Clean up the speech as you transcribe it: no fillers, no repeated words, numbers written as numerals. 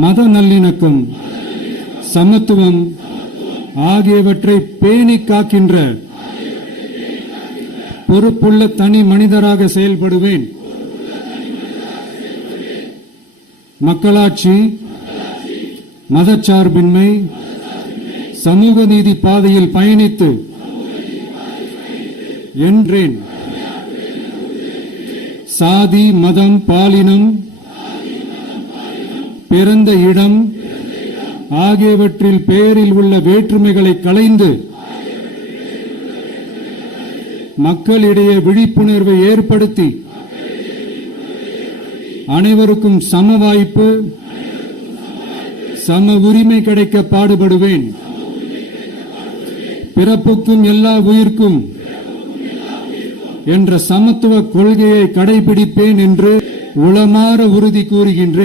மத நல்லிணக்கம், சமத்துவம் ஆகியவற்றை பேணி காக்கின்ற பொறுப்புள்ள தனி மனிதராக செயல்படுவேன். மக்களாட்சி, மதச்சார்பின்மை, சமூக நீதி பாதையில் பயணித்து என்றேன். சாதி, மதம், பாலினம், பிறந்த இடம் ஆகியவற்றில் பெயரில் உள்ள வேற்றுமைகளை களைந்து மக்களிடையே விழிப்புணர்வை ஏற்படுத்தி அனைவருக்கும் சம வாய்ப்பு, சம உரிமை கிடைக்க பாடுபடுவேன். பிறப்புக்கும் எல்லா உயிர்க்கும் என்ற சமத்துவ கொள்கையை கடைபிடிப்பேன் என்று உளமாற உறுதி கூறுகின்றேன்.